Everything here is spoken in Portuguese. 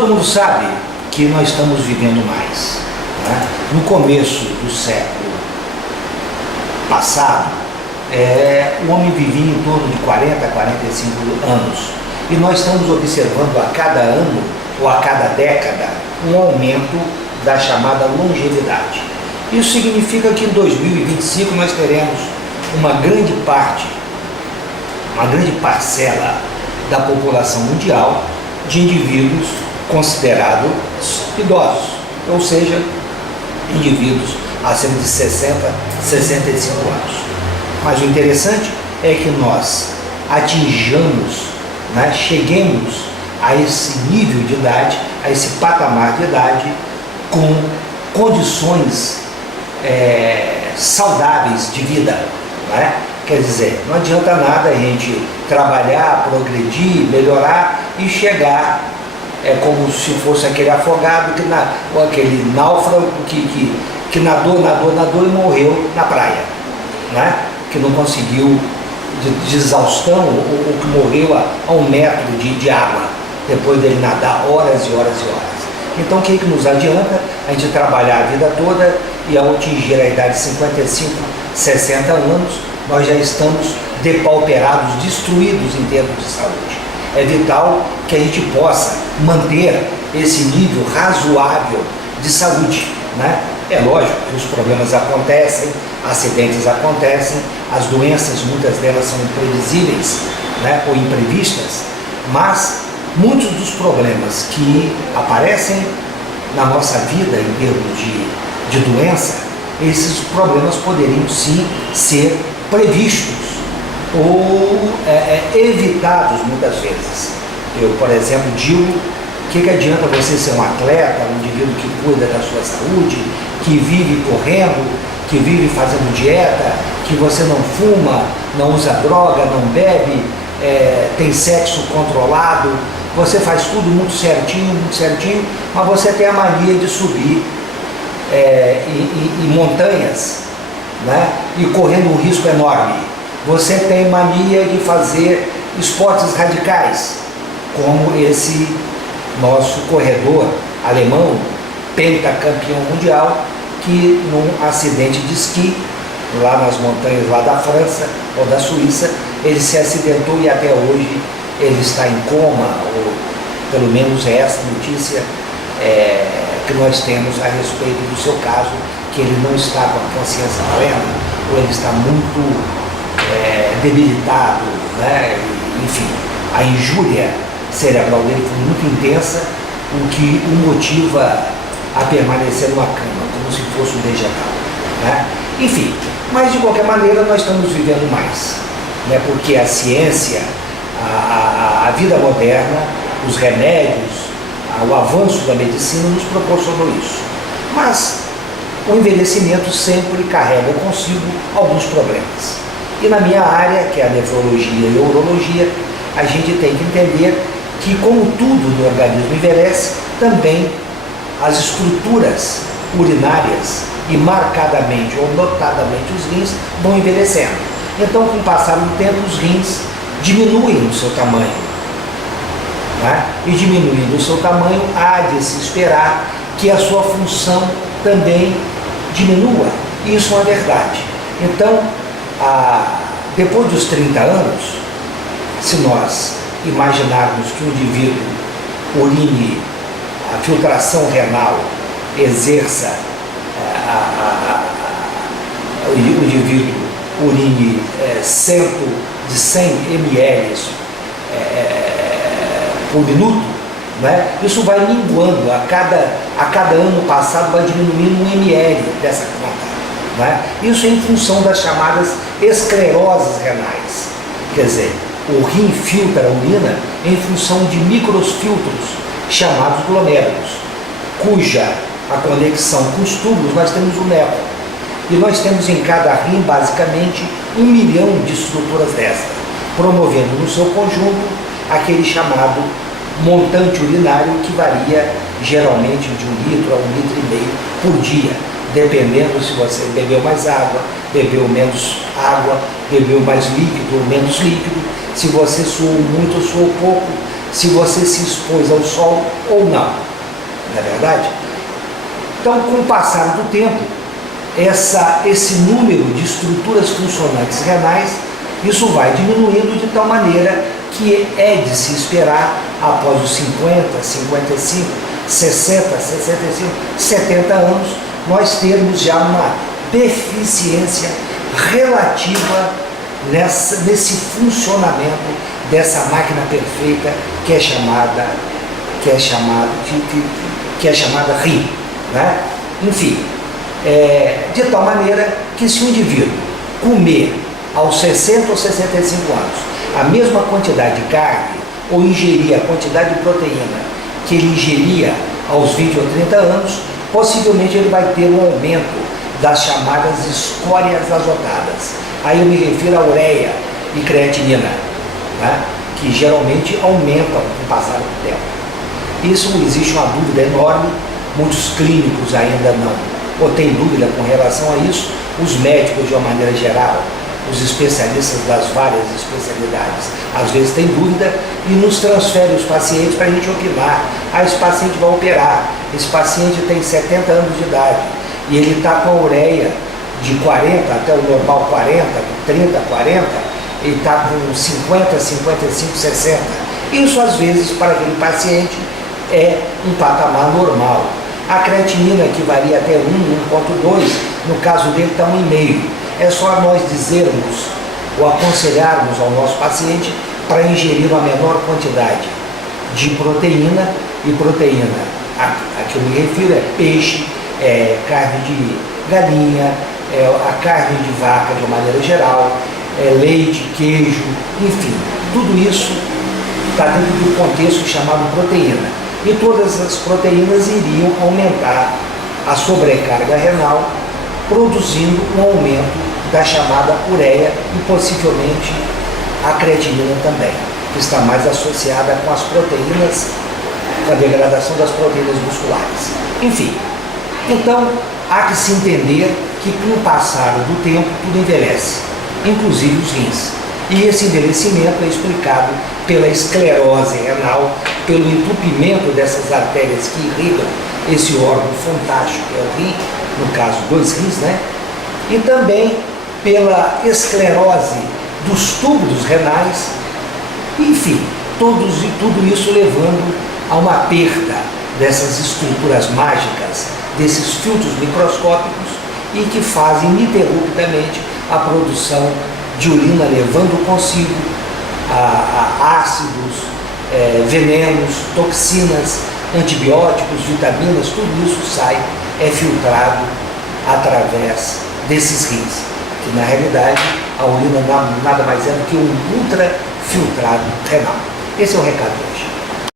Todo mundo sabe que nós estamos vivendo mais, né? No começo do século passado, o homem vivia em torno de 40 a 45 anos. E nós estamos observando a cada ano ou a cada década um aumento da chamada longevidade. Isso significa que em 2025 nós teremos uma grande parcela da população mundial de indivíduos considerados idosos, ou seja, indivíduos acima de 60, 65 anos. Mas o interessante é que nós atinjamos, né, cheguemos a esse nível de idade, a esse patamar de idade, com condições saudáveis de vida, né? Quer dizer, não adianta nada a gente trabalhar, progredir, melhorar e chegar como se fosse aquele afogado, ou aquele náufrago que nadou e morreu na praia, né? Que não conseguiu, de exaustão, ou que morreu a 1 metro de água, depois dele nadar horas e horas e horas. Então o que nos adianta a gente trabalhar a vida toda e ao atingir a idade de 55, 60 anos, nós já estamos depauperados, destruídos em termos de saúde. É vital que a gente possa manter esse nível razoável de saúde, né? É lógico que os problemas acontecem, acidentes acontecem, as doenças, muitas delas são imprevisíveis, né, ou imprevistas, mas muitos dos problemas que aparecem na nossa vida em termos de doença, esses problemas poderiam sim ser previstos ou evitados muitas vezes. Eu, por exemplo, digo que adianta você ser um atleta, um indivíduo que cuida da sua saúde, que vive correndo, que vive fazendo dieta, que você não fuma, não usa droga, não bebe, tem sexo controlado, você faz tudo muito certinho, mas você tem a mania de subir em montanhas, né? E correndo um risco enorme. Você tem mania de fazer esportes radicais, como esse nosso corredor alemão, pentacampeão mundial, que num acidente de esqui, lá nas montanhas lá da França ou da Suíça, ele se acidentou e até hoje ele está em coma, ou pelo menos é essa notícia que nós temos a respeito do seu caso, que ele não está com a consciência plena, ou ele está muito debilitado, né? Enfim, a injúria cerebral dele foi muito intensa, o que o motiva a permanecer numa cama, como se fosse um vegetal, né? Enfim, mas de qualquer maneira nós estamos vivendo mais, né? Porque a ciência, a vida moderna, os remédios, o avanço da medicina nos proporcionou isso. Mas o envelhecimento sempre carrega consigo alguns problemas. E na minha área, que é a nefrologia e a urologia, a gente tem que entender que, como tudo no organismo envelhece, também as estruturas urinárias e marcadamente ou notadamente os rins vão envelhecendo. Então, com o passar do tempo, os rins diminuem o seu tamanho, né? E diminuindo o seu tamanho, há de se esperar que a sua função também diminua. Isso é verdade. Então, depois dos 30 anos, se nós imaginarmos que o indivíduo urine, a filtração renal exerça, o indivíduo urine 100 ml por minuto, né? Isso vai minguando, a cada ano passado vai diminuindo 1 ml dessa conta, né? Isso em função das chamadas escleroses renais, quer dizer, o rim filtra a urina em função de microfiltros chamados glomérulos, cuja a conexão com os túbulos nós temos o neco. E nós temos em cada rim, basicamente, 1 milhão de estruturas destas, promovendo no seu conjunto aquele chamado montante urinário, que varia geralmente de 1 litro a 1,5 litros por dia, dependendo se você bebeu mais água, bebeu menos água, bebeu mais líquido ou menos líquido, se você suou muito ou suou pouco, se você se expôs ao sol ou não. Não é verdade? Então, com o passar do tempo, esse número de estruturas funcionantes renais, isso vai diminuindo de tal maneira que é de se esperar, após os 50, 55, 60, 65, 70 anos, nós termos já uma deficiência relativa nesse funcionamento dessa máquina perfeita que é chamada rim, né? Enfim, de tal maneira que se o indivíduo comer aos 60 ou 65 anos a mesma quantidade de carne ou ingerir a quantidade de proteína que ele ingeria aos 20 ou 30 anos, possivelmente ele vai ter um aumento das chamadas escórias azotadas. Aí eu me refiro à ureia e creatinina, né? Que geralmente aumentam com o passar do tempo. Isso existe uma dúvida enorme, muitos clínicos ainda não, ou têm dúvida com relação a isso, os médicos de uma maneira geral, os especialistas das várias especialidades, às vezes têm dúvida e nos transferem os pacientes para a gente opinar. Esse paciente vai operar, esse paciente tem 70 anos de idade e ele está com a ureia de 40 até o normal 40, 30, 40, ele está com 50, 55, 60. Isso às vezes para aquele paciente é um patamar normal. A creatinina que varia até 1, 1,2, no caso dele está 1,5. É só nós dizermos ou aconselharmos ao nosso paciente para ingerir uma menor quantidade de proteína, e proteína, a que eu me refiro é peixe, carne de galinha, a carne de vaca de uma maneira geral, leite, queijo, enfim, tudo isso está dentro do contexto chamado proteína. E todas as proteínas iriam aumentar a sobrecarga renal, produzindo um aumento da chamada ureia e possivelmente a creatinina também, que está mais associada com as proteínas, com a degradação das proteínas musculares. Enfim, então há que se entender que com o passar do tempo tudo envelhece, inclusive os rins. E esse envelhecimento é explicado pela esclerose renal, pelo entupimento dessas artérias que irrigam esse órgão fantástico que é o rim, no caso dois rins, né? E também pela esclerose dos túbulos renais, enfim, tudo isso levando a uma perda dessas estruturas mágicas, desses filtros microscópicos e que fazem ininterruptamente a produção de urina, levando consigo a ácidos, venenos, toxinas, antibióticos, vitaminas, tudo isso sai, é filtrado através desses rins, que na realidade a urina nada mais é do que um ultrafiltrado renal. Esse é o recado de hoje.